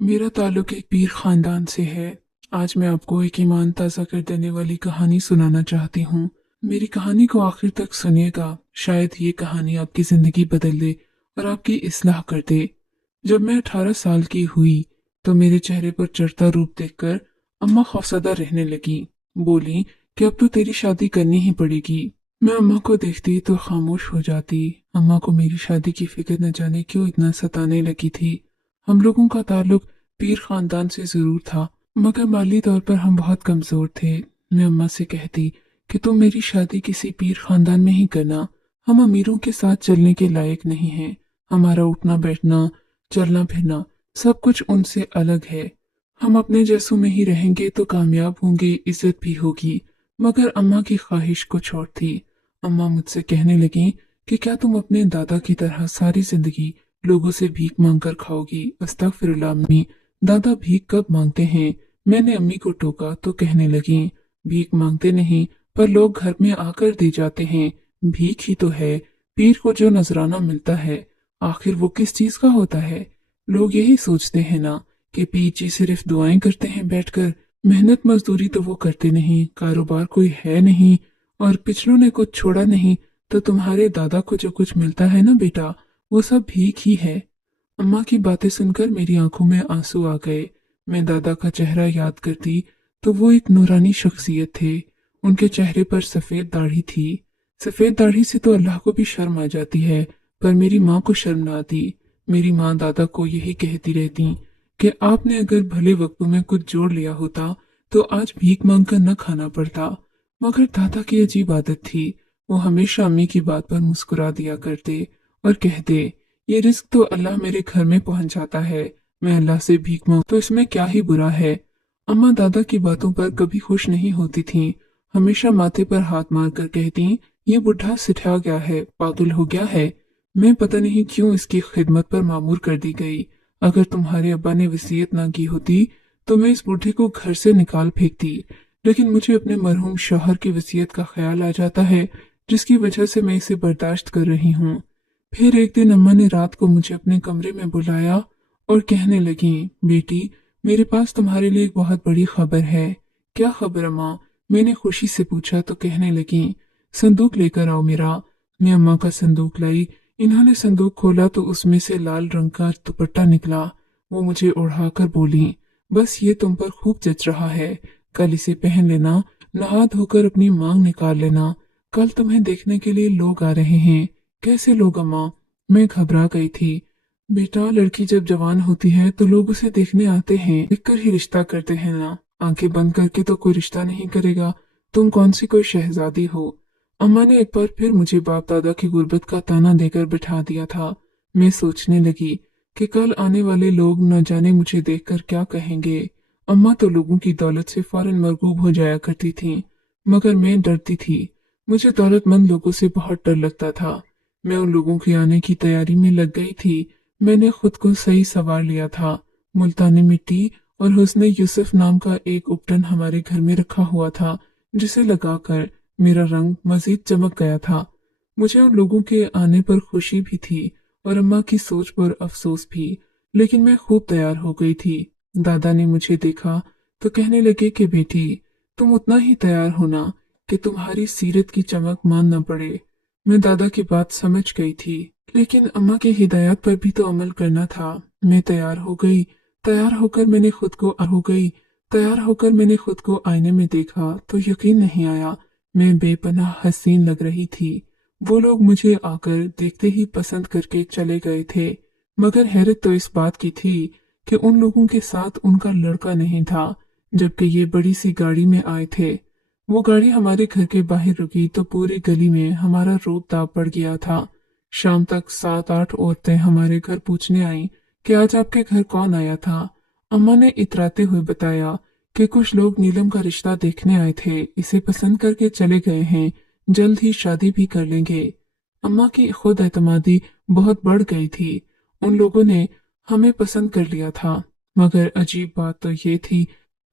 मेरा ताल्लुक एक पीर खानदान से है। आज मैं आपको एक ईमान ताज़ा कर देने वाली कहानी सुनाना चाहती हूँ। मेरी कहानी को आखिर तक सुनिएगा। शायद ये कहानी आपकी जिंदगी बदल दे और आपकी इस्लाह कर दे। जब मैं 18 साल की हुई तो मेरे चेहरे पर चढ़ता रूप देखकर अम्मा खौफजदा रहने लगी। बोली कि अब तो तेरी शादी करनी ही पड़ेगी। मैं अम्मा को देखती तो खामोश हो जाती। अम्मा को मेरी शादी की फिक्र न जाने क्यों इतना सताने लगी थी। हम लोगों का ताल्लुक पीर खानदान से जरूर था, मगर माली तौर पर हम बहुत कमजोर थे। मैं अम्मा से कहती कि तुम मेरी शादी किसी पीर खानदान में ही करना। हम अमीरों के साथ चलने के लायक नहीं हैं। हमारा उठना बैठना, चलना फिरना सब कुछ उनसे अलग है। हम अपने जैसों में ही रहेंगे तो कामयाब होंगे, इज्जत भी होगी। मगर अम्मा की ख्वाहिश कुछ और थी। अम्मा मुझसे कहने लगी कि क्या तुम अपने दादा की तरह सारी जिंदगी लोगों से भीख मांग कर खाओगी? अस्तगफिरुल्लाह अम्मी, दादा भीख कब मांगते हैं? मैंने अम्मी को टोका तो कहने लगी, भीख मांगते नहीं, पर लोग घर में आकर दे जाते हैं। भीख ही तो है। पीर को जो नजराना मिलता है, आखिर वो किस चीज का होता है? लोग यही सोचते हैं ना कि पीर जी सिर्फ दुआएं करते हैं बैठकर। मेहनत मजदूरी तो वो करते नहीं, कारोबार कोई है नहीं, और पिछलों ने कुछ छोड़ा नहीं। तो तुम्हारे दादा को जो कुछ मिलता है ना बेटा, वो सब भीख ही है। अम्मा की बातें सुनकर मेरी आंखों में आंसू आ गए। मैं दादा का चेहरा याद करती तो वो एक नूरानी शख्सियत थे। उनके चेहरे पर सफेद दाढ़ी थी। सफेद दाढ़ी से तो अल्लाह को भी शर्म आ जाती है, पर मेरी माँ को शर्म ना आती। मेरी माँ दादा को यही कहती रहती कि आपने अगर भले वक्तों में कुछ जोड़ लिया होता तो आज भीख मांग कर न खाना पड़ता। मगर दादा की अजीब आदत थी। वो हमेशा अम्मी की बात पर मुस्कुरा दिया करते और कहते, ये रिस्क तो अल्लाह मेरे घर में पहुंच जाता है। मैं अल्लाह से भीख मांगू तो इसमें क्या ही बुरा है। अम्मा दादा की बातों पर कभी खुश नहीं होती थीं। हमेशा माथे पर हाथ मार कर कहती, ये बुढ़ा सिठा गया है, पागल हो गया है। मैं पता नहीं क्यों इसकी खिदमत पर मामूर कर दी गई। अगर तुम्हारे अब्बा ने वसीयत ना की होती तो मैं इस बूढ़े को घर से निकाल फेंकती। लेकिन मुझे अपने मरहूम शौहर की वसीयत का ख्याल आ जाता है, जिसकी वजह से मैं इसे बर्दाश्त कर रही हूँ। फिर एक दिन अम्मा ने रात को मुझे अपने कमरे में बुलाया और कहने लगी, बेटी, मेरे पास तुम्हारे लिए एक बहुत बड़ी खबर है। क्या खबर अम्मा? मैंने खुशी से पूछा तो कहने लगी, संदूक लेकर आओ मेरा। मैं अम्मा का संदूक लाई। इन्होंने संदूक खोला तो उसमें से लाल रंग का दुपट्टा निकला। वो मुझे उड़ाकर बोली, बस ये तुम पर खूब जच रहा है, कल इसे पहन लेना, नहा धोकर अपनी मांग निकाल लेना। कल तुम्हें देखने के लिए लोग आ रहे हैं। कैसे लोग अम्मा? मैं घबरा गई थी। बेटा, लड़की जब जवान होती है तो लोग उसे देखने आते हैं, देखकर ही रिश्ता करते हैं ना। आंखें बंद करके तो कोई रिश्ता नहीं करेगा। तुम कौन सी कोई शहजादी हो? अम्मा ने एक बार फिर मुझे बाप दादा की गुर्बत का ताना देकर बिठा दिया था। मैं सोचने लगी कि कल आने वाले लोग न जाने मुझे देखकर क्या कहेंगे। अम्मा तो लोगों की दौलत से फौरन मरगूब हो जाया करती थी, मगर मैं डरती थी। मुझे दौलतमंद लोगों से बहुत डर लगता था। मैं उन लोगों के आने की तैयारी में लग गई थी। मैंने खुद को सही सवार लिया था। मुल्तानी मिट्टी और हुस्न यूसुफ नाम का एक उपटन हमारे घर में रखा हुआ था, जिसे लगाकर मेरा रंग मजीद चमक गया था। मुझे उन लोगों के आने पर खुशी भी थी और अम्मा की सोच पर अफसोस भी, लेकिन मैं खूब तैयार हो गई थी। दादा ने मुझे देखा तो कहने लगे कि बेटी, तुम उतना ही तैयार होना कि तुम्हारी सीरत की चमक मान न पड़े। मैं दादा की बात समझ गई थी, लेकिन अम्मा की हिदायत पर भी तो अमल करना था। मैं तैयार हो गई। तैयार होकर मैंने खुद को हो गई तैयार होकर मैंने खुद को आईने में देखा तो यकीन नहीं आया। मैं बेपनाह हसीन लग रही थी। वो लोग मुझे आकर देखते ही पसंद करके चले गए थे, मगर हैरत तो इस बात की थी कि उन लोगों के साथ उनका लड़का नहीं था, जबकि ये बड़ी सी गाड़ी में आए थे। वो गाड़ी हमारे घर के बाहर रुकी तो पूरी गली में हमारा रोब दाब पड़ गया था। शाम तक 7-8 औरतें हमारे घर पूछने आईं कि आज आपके घर कौन आया था। अम्मा ने इतराते हुए बताया कि कुछ लोग नीलम का रिश्ता देखने आए थे, इसे पसंद करके चले गए हैं, जल्द ही शादी भी कर लेंगे। अम्मा की खुद एतमादी बहुत बढ़ गई थी। उन लोगों ने हमें पसंद कर लिया था, मगर अजीब बात तो ये थी,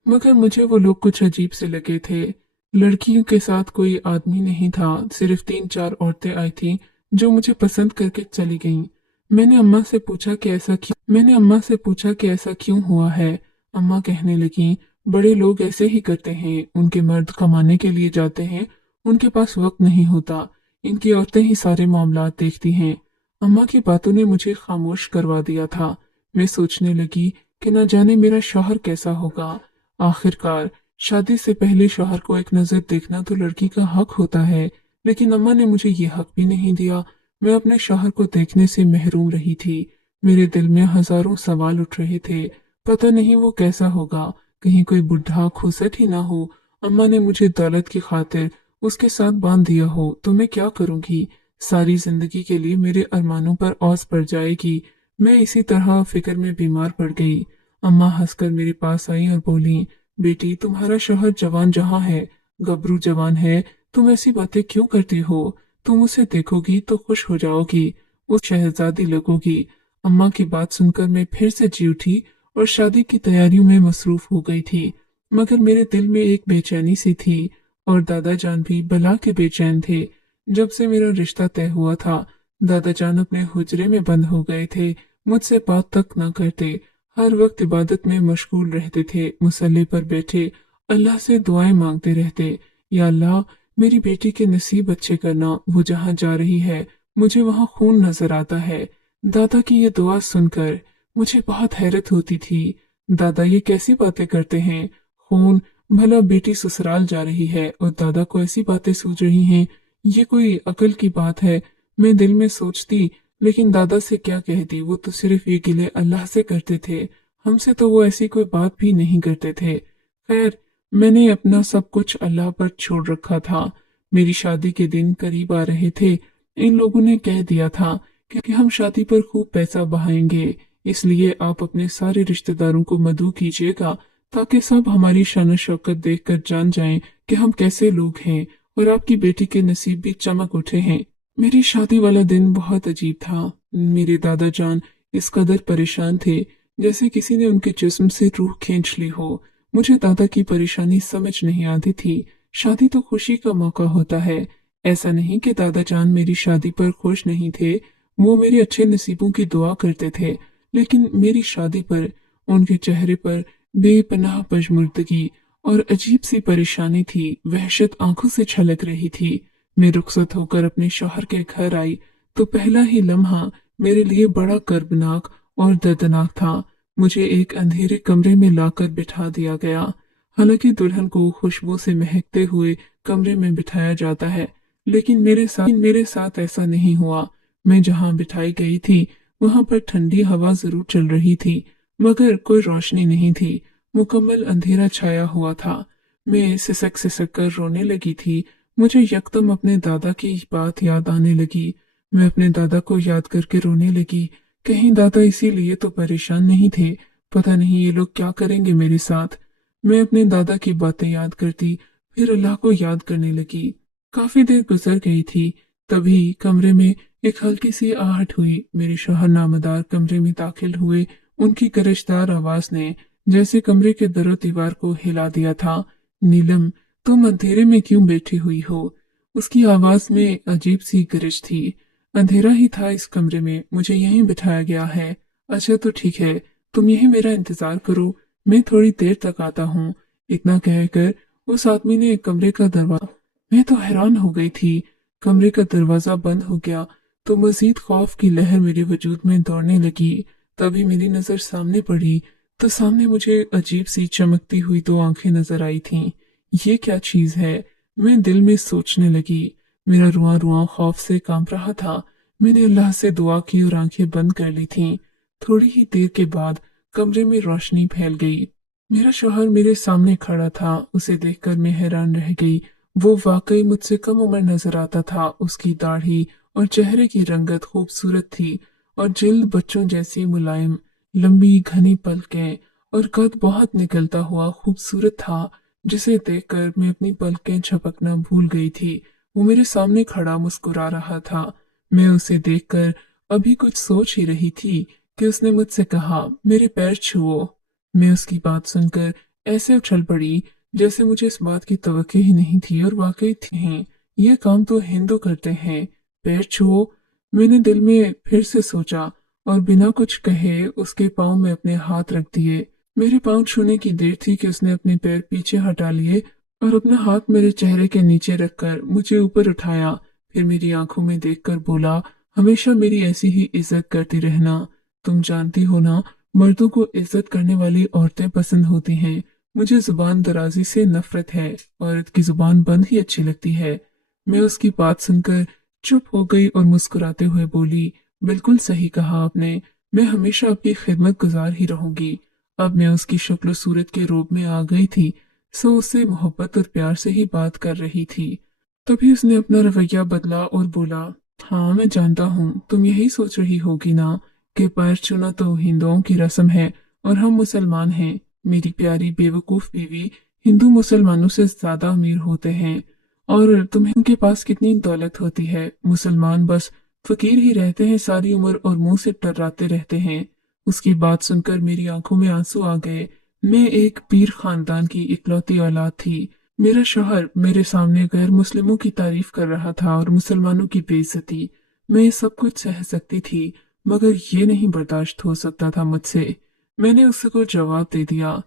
मगर मुझे वो लोग कुछ अजीब से लगे थे। लड़कियों के साथ कोई आदमी नहीं था, सिर्फ 3-4 औरतें आई थीं जो मुझे पसंद करके चली गईं। मैंने अम्मा से पूछा कि ऐसा क्यों? मैंने अम्मा से पूछा कि ऐसा क्यों हुआ है। अम्मा कहने लगी, बड़े लोग ऐसे ही करते हैं, उनके मर्द कमाने के लिए जाते हैं, उनके पास वक्त नहीं होता, इनकी औरतें ही सारे मामलात देखती हैं। अम्मा की बातों ने मुझे खामोश करवा दिया था। मैं सोचने लगी कि न जाने मेरा शौहर कैसा होगा। आखिरकार शादी से पहले शौहर को एक नजर देखना तो लड़की का हक होता है, लेकिन अम्मा ने मुझे ये हक भी नहीं दिया। मैं अपने शौहर को देखने से महरूम रही थी। मेरे दिल में हजारों सवाल उठ रहे थे। पता नहीं वो कैसा होगा, कहीं कोई बुढ़ा खुसट ही ना हो। अम्मा ने मुझे दौलत की खातिर उसके साथ बांध दिया हो तो मैं क्या करूंगी। सारी जिंदगी के लिए मेरे अरमानों पर औस पड़ जाएगी। मैं इसी तरह फिक्र में बीमार पड़ गई। अम्मा हंसकर मेरे पास आई और बोली, बेटी तुम्हारा शौहर जवान जहां है, गबरू जवान है, तुम ऐसी बातें क्यों करती हो। तुम उसे देखोगी तो खुश हो जाओगी, उस शहजादी लगोगी। अम्मा की बात सुनकर मैं फिर से जी उठी और शादी की तैयारियों में मसरूफ हो गई थी। मगर मेरे दिल में एक बेचैनी सी थी और दादा जान भी बला के बेचैन थे। जब से मेरा रिश्ता तय हुआ था, दादा जान अपने हुजरे में बंद हो गए थे, मुझसे बात तक न करते। हर वक्त इबादत में मशगूल रहते थे, मुसल्ले पर बैठे अल्लाह से दुआएं मांगते रहते, या अल्लाह मेरी बेटी के नसीब अच्छे करना, वो जहाँ जा रही है मुझे वहाँ खून नजर आता है। दादा की ये दुआ सुनकर मुझे बहुत हैरत होती थी। दादा ये कैसी बातें करते हैं, खून, भला बेटी ससुराल जा रही है और दादा को ऐसी बातें सूझ रही हैं, ये कोई अकल की बात है। मैं दिल में सोचती, लेकिन दादा से क्या कहती, वो तो सिर्फ ये गिले अल्लाह से करते थे, हमसे तो वो ऐसी कोई बात भी नहीं करते थे। खैर, मैंने अपना सब कुछ अल्लाह पर छोड़ रखा था। मेरी शादी के दिन करीब आ रहे थे। इन लोगों ने कह दिया था कि हम शादी पर खूब पैसा बहाएंगे, इसलिए आप अपने सारे रिश्तेदारों को मदऊ कीजिएगा, ताकि सब हमारी शान शौकत देखकर जान जाएं कि हम कैसे लोग हैं और आपकी बेटी के नसीब भी चमक उठे हैं। मेरी शादी वाला दिन बहुत अजीब था। मेरे दादा जान इस कदर परेशान थे जैसे किसी ने उनके जिस्म से रूह खींच ली हो। मुझे दादा की परेशानी समझ नहीं आती थी। शादी तो खुशी का मौका होता है। ऐसा नहीं कि दादा जान मेरी शादी पर खुश नहीं थे, वो मेरे अच्छे नसीबों की दुआ करते थे, लेकिन मेरी शादी पर उनके चेहरे पर बेपनाह पजमुर्दगी और अजीब सी परेशानी थी। वहशत आंखों से छलक रही थी। मैं रुखसत होकर अपने शौहर के घर आई तो पहला ही लम्हा मेरे लिए बड़ा कर्बनाक और दर्दनाक था। मुझे एक अंधेरे कमरे में लाकर बिठा दिया गया। हालांकि दुल्हन को खुशबू से महकते हुए कमरे में बिठाया जाता है, लेकिन मेरे साथ ऐसा नहीं हुआ। मैं जहां बिठाई गई थी वहां पर ठंडी हवा जरूर चल रही थी, मगर कोई रोशनी नहीं थी। मुकम्मल अंधेरा छाया हुआ था। मैं सिसक सिसक कर रोने लगी थी। मुझे यकदम अपने दादा की बात याद आने लगी। मैं अपने दादा को याद करके रोने लगी। कहीं दादा इसीलिए तो परेशान नहीं थे, पता नहीं ये लोग क्या करेंगे मेरे साथ। मैं अपने दादा की बातें याद करती, फिर अल्लाह को याद करने लगी। काफी देर गुजर गई थी, तभी कमरे में एक हल्की सी आहट हुई। मेरे शौहर नामदार कमरे में दाखिल हुए। उनकी गरजदार आवाज ने जैसे कमरे के दरो दीवार को हिला दिया था। नीलम, तुम अंधेरे में क्यों बैठी हुई हो? उसकी आवाज में अजीब सी गरज थी। अंधेरा ही था इस कमरे में, मुझे यहीं बिठाया गया है। अच्छा तो ठीक है, तुम यहीं मेरा इंतजार करो, मैं थोड़ी देर तक आता हूँ। इतना कहकर उस आदमी ने कमरे का दरवाजा, मैं तो हैरान हो गई थी। कमरे का दरवाजा बंद हो गया तो मजीद खौफ की लहर मेरे वजूद में दौड़ने लगी। तभी मेरी नजर सामने पड़ी तो सामने मुझे अजीब सी चमकती हुई दो आंखें नजर आई थीं। ये क्या चीज है? मैं दिल में सोचने लगी। मेरा रुआं रुआं खौफ से कांप रहा था। मैंने अल्लाह से दुआ की और आंखें बंद कर ली थीं। थोड़ी ही देर के बाद कमरे में रोशनी फैल गई। मेरा शौहर मेरे सामने खड़ा था। उसे देखकर मैं हैरान रह गई। वो वाकई मुझसे कम उम्र नजर आता था। उसकी दाढ़ी और चेहरे की रंगत खूबसूरत थी और जिल्द बच्चों जैसी मुलायम, लंबी घनी पलकें और कद बहुत निकलता हुआ खूबसूरत था, जिसे देखकर मैं अपनी पलकें झपकना भूल गई थी। वो मेरे सामने खड़ा मुस्कुरा रहा था। मैं उसे देखकर अभी कुछ सोच ही रही थी कि उसने मुझसे कहा, मेरे पैर छुओ। मैं उसकी बात सुनकर ऐसे उछल पड़ी जैसे मुझे इस बात की तवक्को ही नहीं थी, और वाकई थी। ये काम तो हिंदू करते हैं, पैर छुओ। मैंने दिल में फिर से सोचा, और बिना कुछ कहे उसके पाँव में अपने हाथ रख दिए। मेरे पाँव छूने की देर थी कि उसने अपने पैर पीछे हटा लिए और अपना हाथ मेरे चेहरे के नीचे रखकर मुझे ऊपर उठाया। फिर मेरी आंखों में देखकर बोला, हमेशा मेरी ऐसी ही इज्जत करती रहना। तुम जानती हो ना, मर्दों को इज्जत करने वाली औरतें पसंद होती हैं। मुझे जुबान दराजी से नफरत है। औरत की जुबान बंद ही अच्छी लगती है। मैं उसकी बात सुनकर चुप हो गई और मुस्कुराते हुए बोली, बिल्कुल सही कहा आपने। मैं हमेशा आपकी खिदमत गुजार ही रहूंगी। अब मैं उसकी शक्ल सूरत के रूप में आ गई थी, सो उससे मोहब्बत और प्यार से ही बात कर रही थी। तभी उसने अपना रवैया बदला और बोला, हाँ मैं जानता हूँ तुम यही सोच रही होगी ना कि पैर छूना तो हिंदुओं की रस्म है और हम मुसलमान हैं। मेरी प्यारी बेवकूफ बीवी, हिंदू मुसलमानों से ज्यादा अमीर होते हैं और तुम्हें उनके पास कितनी दौलत होती है। मुसलमान बस फकीर ही रहते हैं सारी उम्र और मुंह से टर्राते रहते हैं। उसकी बात सुनकर मेरी आंखों में आंसू आ गए। मैं एक पीर खानदान की इकलौती औलाद थी। मेरा शौहर मेरे सामने गैर मुस्लिमों की तारीफ कर रहा था और मुसलमानों की बेइज्जती। मैं ये सब कुछ सह सकती थी, मगर ये नहीं बर्दाश्त हो सकता था मुझसे। मैंने उसको जवाब दे दिया,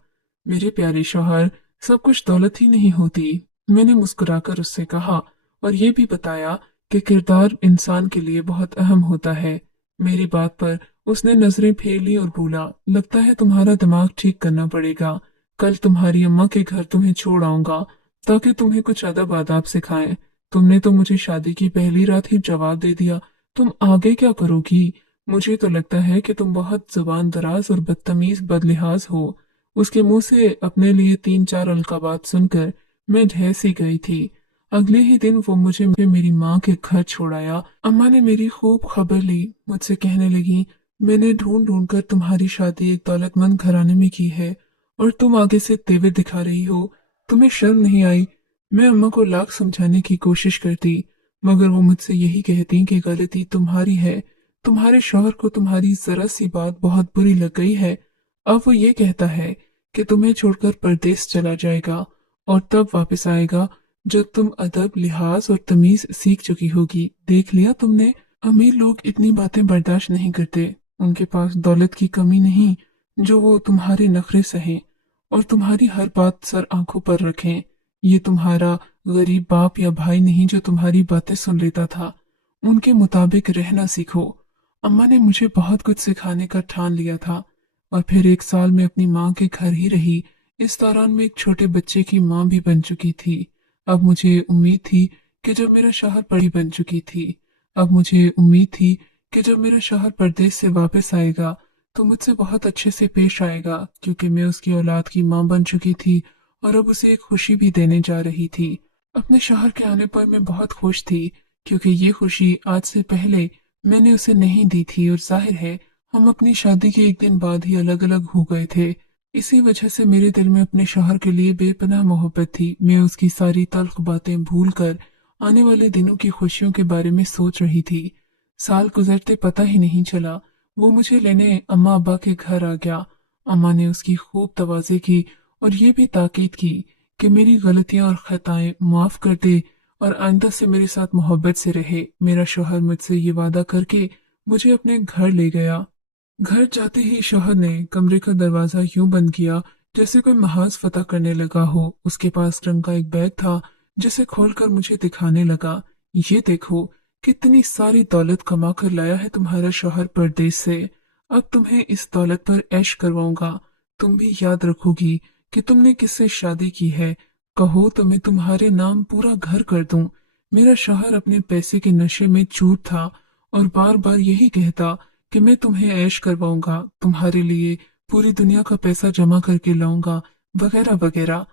मेरे प्यारे शौहर, सब कुछ दौलत ही नहीं होती। मैंने मुस्कुराकर उससे कहा और ये भी बताया कि किरदार इंसान के लिए बहुत अहम होता है। मेरी बात पर उसने नजरें फेर ली और बोला, लगता है तुम्हारा दिमाग ठीक करना पड़ेगा। कल तुम्हारी अम्मा के घर तुम्हें छोड़ आऊंगा ताकि तुम्हें कुछ अदब आदाब सिखाएं। तुमने तो मुझे शादी की पहली रात ही जवाब दे दिया, तुम आगे क्या करोगी? मुझे तो लगता है कि तुम बहुत जुबान दराज और बदतमीज बदलिहाज हो। उसके मुंह से अपने लिए 3-4 अलकाबात सुनकर मैं ढह सी गई थी। अगले ही दिन वो मुझे मेरी माँ के घर छोड़ाया। अम्मा ने मेरी खूब खबर ली। मुझसे कहने लगी, मैंने ढूंढ ढूंढ कर तुम्हारी शादी एक दौलतमंद घराने में की है और तुम आगे से तेवर दिखा रही हो। तुम्हें शर्म नहीं आई? मैं अम्मा को लाख समझाने की कोशिश करती, मगर वो मुझसे यही कहती कि गलती तुम्हारी है। तुम्हारे शौहर को तुम्हारी जरा सी बात बहुत बुरी लग गई है। अब वो ये कहता है कि तुम्हें छोड़कर परदेश चला जाएगा और तब वापस आएगा जब तुम अदब, लिहाज और तमीज सीख चुकी होगी। देख लिया तुमने, अमीर लोग इतनी बातें बर्दाश्त नहीं करते। उनके पास दौलत की कमी नहीं जो वो तुम्हारे नखरे सहे और तुम्हारी हर बात सर आंखों पर रखें। ये तुम्हारा गरीब बाप या भाई नहीं जो तुम्हारी बातें सुन लेता था। उनके मुताबिक रहना सीखो। अम्मा ने मुझे बहुत कुछ सिखाने का ठान लिया था और फिर 1 साल में अपनी माँ के घर ही रही। इस दौरान मैं एक छोटे बच्चे की माँ भी बन चुकी थी। अब मुझे उम्मीद थी कि जब मेरा शौहर बड़ी बन चुकी थी अब मुझे उम्मीद थी कि जब मेरा शौहर परदेश से वापस आएगा तो मुझसे बहुत अच्छे से पेश आएगा, क्योंकि मैं उसकी औलाद की माँ बन चुकी थी और अब उसे एक खुशी भी देने जा रही थी। अपने शौहर के आने पर मैं बहुत खुश थी, क्योंकि ये खुशी आज से पहले मैंने उसे नहीं दी थी और जाहिर है हम अपनी शादी के एक दिन बाद ही अलग अलग हो गए थे। इसी वजह से मेरे दिल में अपने शौहर के लिए बेपनाह मोहब्बत थी। मैं उसकी सारी तल्ख बातें भूल कर आने वाले दिनों की खुशियों के बारे में सोच रही थी। साल गुजरते पता ही नहीं चला। वो मुझे लेने अम्मा अब्बा के घर आ गया। अम्मा ने उसकी खूब तवाज़े की और ये भी ताकीद की कि मेरी गलतियां और खताएं माफ कर दे और आइंदा से मेरे साथ मोहब्बत से रहे। मेरा शौहर मुझसे ये वादा करके मुझे अपने घर ले गया। घर जाते ही शौहर ने कमरे का दरवाजा यूं बंद किया जैसे कोई महाज फतह करने लगा हो। उसके पास रंग का एक बैग था जिसे खोलकर मुझे दिखाने लगा, ये देखो कितनी सारी दौलत कमा कर लाया है तुम्हारा शौहर परदेश से। अब तुम्हें इस दौलत पर ऐश करवाऊंगा। तुम भी याद रखोगी कि तुमने किससे शादी की है। कहो तो मैं तुम्हारे नाम पूरा घर कर दूं। मेरा शौहर अपने पैसे के नशे में चूर था और बार बार यही कहता कि मैं तुम्हें ऐश करवाऊंगा, तुम्हारे लिए पूरी दुनिया का पैसा जमा करके लाऊंगा, वगैरह वगैरह।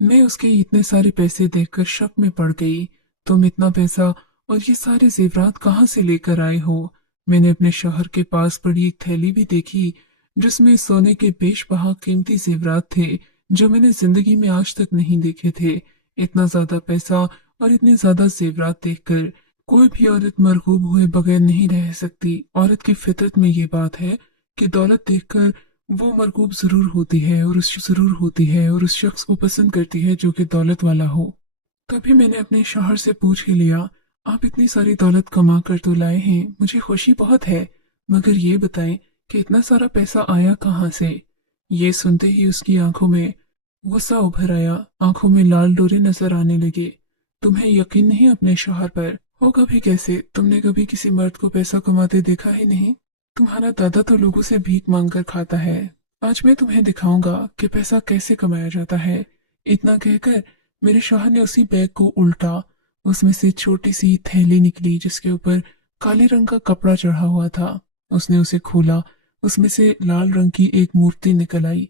मैं उसके इतने सारे पैसे देखकर शक में पड़ गई। तुम इतना पैसा और ये सारे जेवरात कहाँ से लेकर आए हो? मैंने अपने शौहर के पास पड़ी एक थैली भी देखी जिसमें सोने के बेशबहा कीमती जेवरात थे जो मैंने जिंदगी में आज तक नहीं देखे थे। इतना ज्यादा पैसा और इतने ज्यादा जेवरात देखकर कोई भी औरत मरगूब हुए बगैर नहीं रह सकती। औरत की फितरत में ये बात है कि दौलत देखकर वो मरगूब जरूर होती है और उस शख्स को पसंद करती है जो कि दौलत वाला हो। तभी मैंने अपने शौहर से पूछ ही लिया, आप इतनी सारी दौलत कमा कर तो लाए हैं, मुझे खुशी बहुत है, मगर ये बताएं कि इतना सारा पैसा आया कहाँ से? ये सुनते ही उसकी आंखों में गुस्सा उभर आया, आंखों में लाल डोरे नजर आने लगे। तुम्हें यकीन नहीं अपने शौहर पर? होगा भी कैसे? तुमने कभी किसी मर्द को पैसा कमाते देखा ही नहीं। तुम्हारा दादा तो लोगों से भीख मांग कर खाता है। आज मैं तुम्हें दिखाऊंगा कि पैसा कैसे कमाया जाता है। इतना कहकर मेरे शौहर ने उसी बैग को उल्टा, उसमें से छोटी सी थैली निकली जिसके ऊपर काले रंग का कपड़ा चढ़ा हुआ था। उसने उसे खोला, उसमें से लाल रंग की एक मूर्ति निकल आई।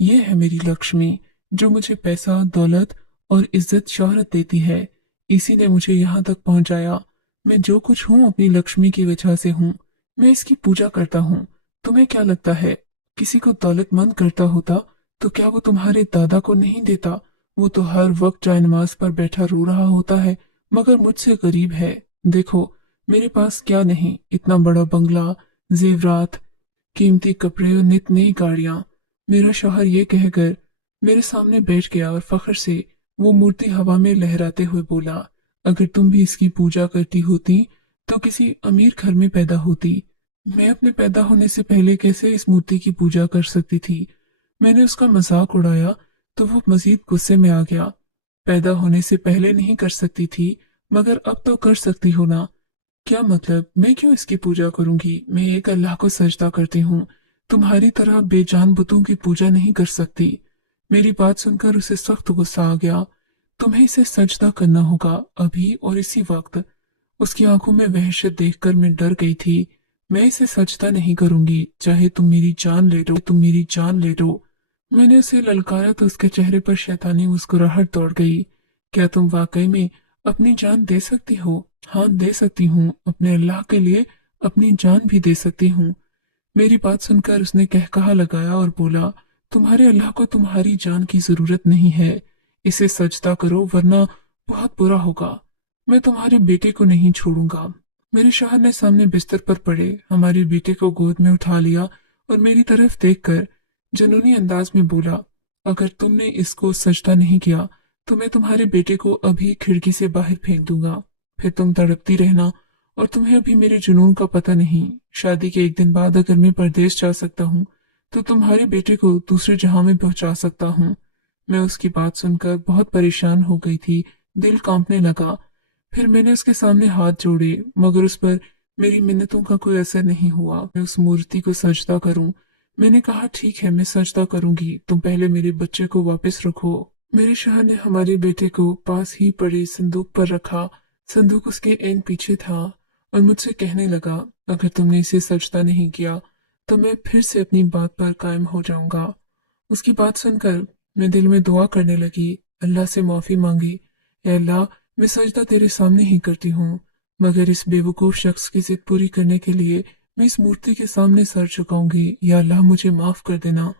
ये है मेरी लक्ष्मी, जो मुझे पैसा, दौलत और इज्जत शोहरत देती है। इसी ने मुझे यहाँ तक पहुंचाया। मैं जो कुछ हूँ अपनी लक्ष्मी की वजह से हूँ। मैं इसकी पूजा करता हूँ। तुम्हें क्या लगता है, किसी को दौलतमंद करता होता तो क्या वो तुम्हारे दादा को नहीं देता? वो तो हर वक्त जाए नमाज पर बैठा रो रहा होता है, मगर मुझसे गरीब है। देखो मेरे पास क्या नहीं, इतना बड़ा बंगला, जेवरात, कीमती कपड़े और नित नई गाड़ियां। मेरा शौहर ये कहकर मेरे सामने बैठ गया और फख्र से वो मूर्ति हवा में लहराते हुए बोला, अगर तुम भी इसकी पूजा करती होती तो किसी अमीर घर में पैदा होती। मैं अपने पैदा होने से पहले कैसे इस मूर्ति की पूजा कर सकती थी? मैंने उसका मजाक उड़ाया तो वो मजीद गुस्से में आ गया। पैदा होने से पहले नहीं कर सकती थी, मगर अब तो कर सकती हो ना? क्या मतलब, मैं क्यों इसकी पूजा करूंगी? मैं एक अल्लाह को सजदा करती हूँ, तुम्हारी तरह बेजान बुतों की पूजा नहीं कर सकती। मेरी बात सुनकर उसे सख्त गुस्सा आ गया। तुम्हें इसे सजदा करना होगा, अभी और इसी वक्त। उसकी आंखों में वहशत देखकर मैं डर गई थी। मैं इसे सजदा नहीं करूंगी, चाहे तुम मेरी जान ले लो, तुम मेरी जान ले लो। मैंने उसे ललकारा तो उसके चेहरे पर शैतानी मुस्कुराहट दौड़ गई। क्या तुम वाकई में अपनी जान दे सकती हो? हाँ, दे सकती हूँ, अपने अल्लाह के लिए अपनी जान भी दे सकती हूँ। मेरी बात सुनकर उसने कहकहा लगाया और बोला, तुम्हारे अल्लाह को तुम्हारी जान की जरूरत नहीं है। इसे सजदा करो वरना बहुत बुरा होगा। मैं तुम्हारे बेटे को नहीं छोड़ूंगा। मेरे शौहर ने सामने बिस्तर पर पड़े हमारे बेटे को गोद में उठा लिया और मेरी तरफ देखकर जुनूनी अंदाज में बोला, अगर तुमने इसको सजदा नहीं किया तो मैं तुम्हारे बेटे को अभी खिड़की से बाहर फेंक दूंगा। फिर तुम तड़पती रहना, और तुम्हें अभी मेरे जुनून का पता नहीं। शादी के एक दिन बाद अगर मैं परदेश जा सकता हूँ तो तुम्हारे बेटे को दूसरे जहां में पहुंचा सकता हूँ। मैं उसकी बात सुनकर बहुत परेशान हो गई थी, दिल कांपने लगा। फिर मैंने उसके सामने हाथ जोड़े, मगर उस पर मेरी मिन्नतों का कोई असर नहीं हुआ। मैं उस मूर्ति को सजदा करूं। मैंने कहा, ठीक है, मैं सजदा करूंगी, तुम पहले मेरे बच्चे को वापस रखो। मेरे शौहर ने हमारे बेटे को पास ही पड़े संदूक पर रखा। संदूक उसके एन पीछे था और मुझसे कहने लगा, अगर तुमने इसे सजदा नहीं किया तो मैं फिर से अपनी बात पर कायम हो जाऊंगा। उसकी बात सुनकर मैं दिल में दुआ करने लगी, अल्लाह से माफी मांगी। ए अल्लाह, मैं सजदा तेरे सामने ही करती हूँ, मगर इस बेवकूफ शख्स की जिद पूरी करने के लिए मैं इस मूर्ति के सामने सर झुकाऊंगी। या अल्लाह, मुझे माफ कर देना।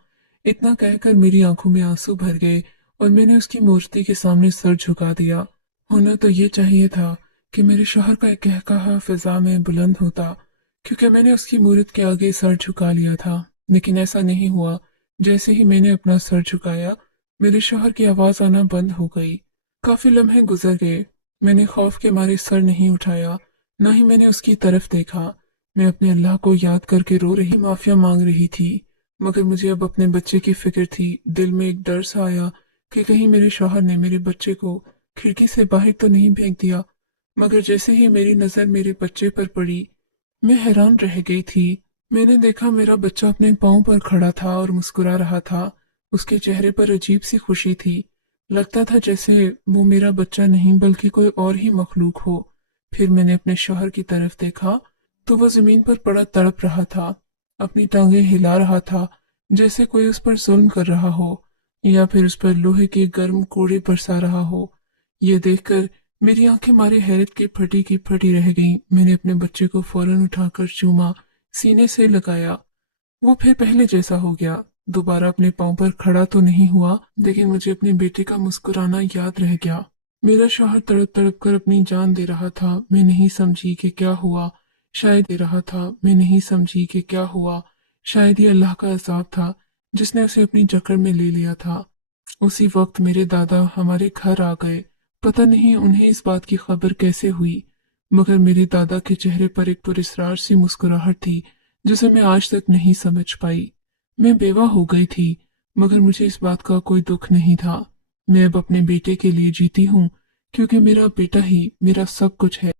इतना कहकर मेरी आंखों में आंसू भर गए और मैंने उसकी मूर्ति के सामने सर झुका दिया। होना तो ये चाहिए था कि मेरे शौहर का एक कहकहा फिजा में बुलंद होता, क्योंकि मैंने उसकी मूर्त के आगे सर झुका लिया था, लेकिन ऐसा नहीं हुआ। जैसे ही मैंने अपना सर झुकाया, मेरे शौहर की आवाज आना बंद हो गई। काफी लम्हे गुजर गए। मैंने खौफ के मारे सर नहीं उठाया, न ही मैंने उसकी तरफ देखा। मैं अपने अल्लाह को याद करके रो रही, माफिया मांग रही थी, मगर मुझे अब अपने बच्चे की फिक्र थी। दिल में एक डर सा आया कि कहीं मेरे शौहर ने मेरे बच्चे को खिड़की से बाहर तो नहीं फेंक दिया। मगर जैसे ही मेरी नजर मेरे बच्चे पर पड़ी, मैं हैरान रह गई थी। मैंने देखा मेरा बच्चा अपने पांव पर खड़ा था और मुस्कुरा रहा था। उसके चेहरे पर अजीब सी खुशी थी। लगता था जैसे वो मेरा बच्चा नहीं बल्कि कोई और ही मखलूक हो। फिर मैंने अपने शौहर की तरफ देखा तो वो जमीन पर पड़ा तड़प रहा था, अपनी टांगें हिला रहा था, जैसे कोई उस पर जुल्म कर रहा हो या फिर उस पर लोहे के गर्म कोड़े बरसा रहा हो। ये देखकर मेरी आंखें मारे हैरत की फटी रह गईं। मैंने अपने बच्चे को फौरन उठाकर चूमा, सीने से लगाया। वो फिर पहले जैसा हो गया, दोबारा अपने पांव पर खड़ा तो नहीं हुआ, लेकिन मुझे अपने बेटे का मुस्कुराना याद रह गया। मेरा शौहर तड़प तड़प कर अपनी जान दे रहा था। मैं नहीं समझी कि क्या हुआ। शायद दे रहा था, मैं नहीं समझी कि क्या हुआ। शायद ये अल्लाह का अज़ाब था जिसने उसे अपनी जकड़ में ले लिया था। उसी वक्त मेरे दादा हमारे घर आ गए। पता नहीं उन्हें इस बात की खबर कैसे हुई, मगर मेरे दादा के चेहरे पर एक पुरस्कार सी मुस्कुराहट थी, जिसे मैं आज तक नहीं समझ पाई। मैं बेवा हो गई थी, मगर मुझे इस बात का कोई दुख नहीं था। मैं अब अपने बेटे के लिए जीती हूँ, क्योंकि मेरा बेटा ही मेरा सब कुछ है।